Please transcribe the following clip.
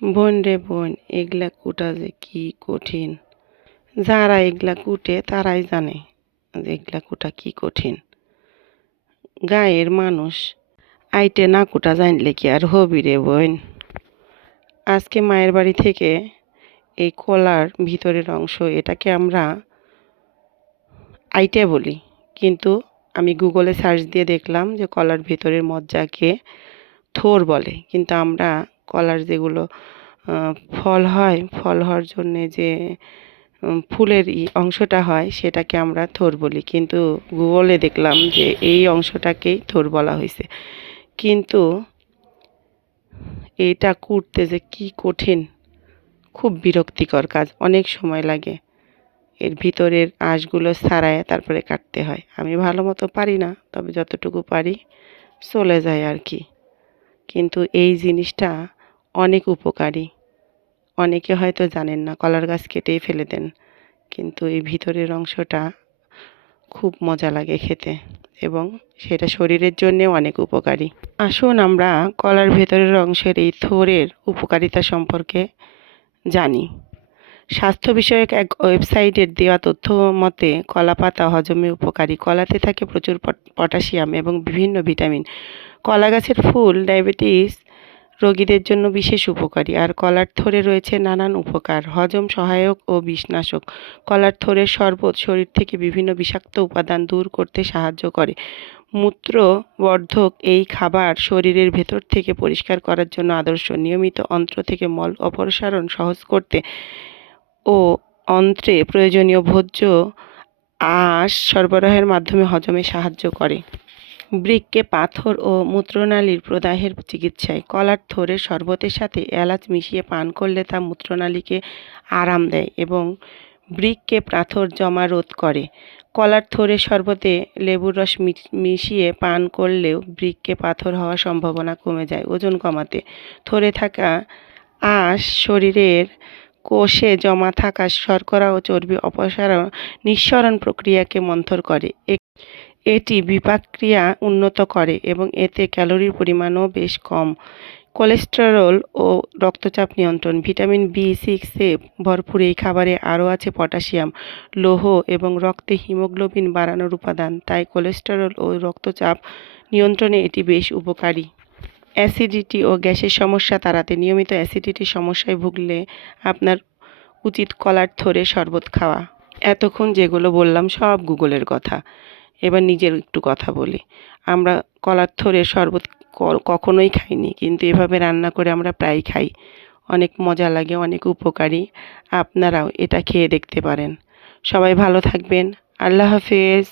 বোন রে বোন, এগুলা কুটা যে কি কঠিন। যারা এগুলা কুটে তারাই জানে যে এগুলা কুটা কি কঠিন। গায়ের মানুষ আইটে না কুটা জানলে কি আর হবি রে বোন। আজকে মায়ের বাড়ি থেকে এই কলার ভিতরের অংশ, এটাকে আমরা আইটে বলি, কিন্তু আমি গুগলে সার্চ দিয়ে দেখলাম যে কলার ভিতরের মজ্জাকে থোর বলে। কিন্তু আমরা কলার যেগুলো ফল হয়, ফল হওয়ার জন্যে যে ফুলের অংশটা হয় সেটাকে আমরা থোর বলি, কিন্তু গুগলে দেখলাম যে এই অংশটাকেই থোর বলা হয়েছে। কিন্তু এটা কুটতে যে কি কঠিন, খুব বিরক্তিকর কাজ, অনেক সময় লাগে। এর ভিতরের আঁশগুলো ছাড়ায় তারপরে কাটতে হয়। আমি ভালো মতো পারি না, তবে যতটুকু পারি চলে যায় আর কি। কিন্তু এই জিনিসটা অনেক উপকারী। অনেকে হয়তো জানেন না, কলার গাছ কেটেই ফেলে দেন, কিন্তু এই ভিতরের অংশটা খুব মজা লাগে খেতে, এবং সেটা শরীরের জন্যেও অনেক উপকারী। আসুন আমরা কলার ভেতরের অংশের এই থোড়ের উপকারিতা সম্পর্কে জানি। স্বাস্থ্য বিষয়ক এক ওয়েবসাইটের দেওয়া তথ্য মতে কলা পাতা হজমে উপকারী। কলাতে থাকে প্রচুর পটাশিয়াম এবং বিভিন্ন ভিটামিন। কলা গাছের ফুল ডায়াবেটিস রোগীদের জন্য বিশেষ উপকারী। আর কলার থোড়ে রয়েছে নানান উপকার: হজম সহায়ক ও বিষনাশক। কলার থোড়ের শরবত শরীর থেকে বিভিন্ন বিষাক্ত উপাদান দূর করতে সাহায্য করে। মূত্রবর্ধক এই খাবার শরীরের ভেতর থেকে পরিষ্কার করার জন্য আদর্শ। নিয়মিত অন্ত্র থেকে মল অপসারণ সহজ করতে ও অন্ত্রে প্রয়োজনীয় ভোজ্য আঁশ সরবরাহের মাধ্যমে হজমে সাহায্য করে। বৃক্কে পাথর ও মূত্রনালীর প্রদাহের চিকিৎসায় কলার থোড়ের শরবতের সাথে এলাচ মিশিয়ে পান করলে তা মূত্রনালীকে আরাম দেয় এবং বৃক্কে পাথর জমা রোধ করে। কলার থোড়ের শরবতে লেবুর রস মিশিয়ে পান করলেও বৃক্কে পাথর হওয়ার সম্ভাবনা কমে যায়। ওজন কমাতে থোড়ে থাকা আঁশ শরীরের কোষে জমা থাকা শর্করা ও চর্বি নিঃসরণ প্রক্রিয়াকে মন্থর করে। এটি বিপাকক্রিয়া উন্নত করে এবং এতে ক্যালোরির পরিমাণও বেশ কম। কোলেস্টেরল ও রক্তচাপ নিয়ন্ত্রণ। ভিটামিন B6-এ ভরপুর এই খাবারে আরও আছে পটাশিয়াম, লৌহ এবং রক্তে হিমোগ্লোবিন বাড়ানোর উপাদান, তাই কোলেস্টেরল ও রক্তচাপ নিয়ন্ত্রণে এটি বেশ উপকারী। অ্যাসিডিটি ও গ্যাসের সমস্যা তাড়াতে নিয়মিত অ্যাসিডিটির সমস্যায় ভুগলে আপনার উচিত কলার থোড়ের শরবত খাওয়া। এতক্ষণ যেগুলো বললাম সব গুগলের কথা, এবার নিজের একটু কথা বলি। আমরা কলার থোড়ের শরবত কখনোই খাইনি, কিন্তু এভাবে রান্না করে আমরা প্রায় খাই। অনেক মজা লাগে, অনেক উপকারী। আপনারাও এটা খেয়ে দেখতে পারেন। সবাই ভালো থাকবেন। আল্লাহ হাফেজ।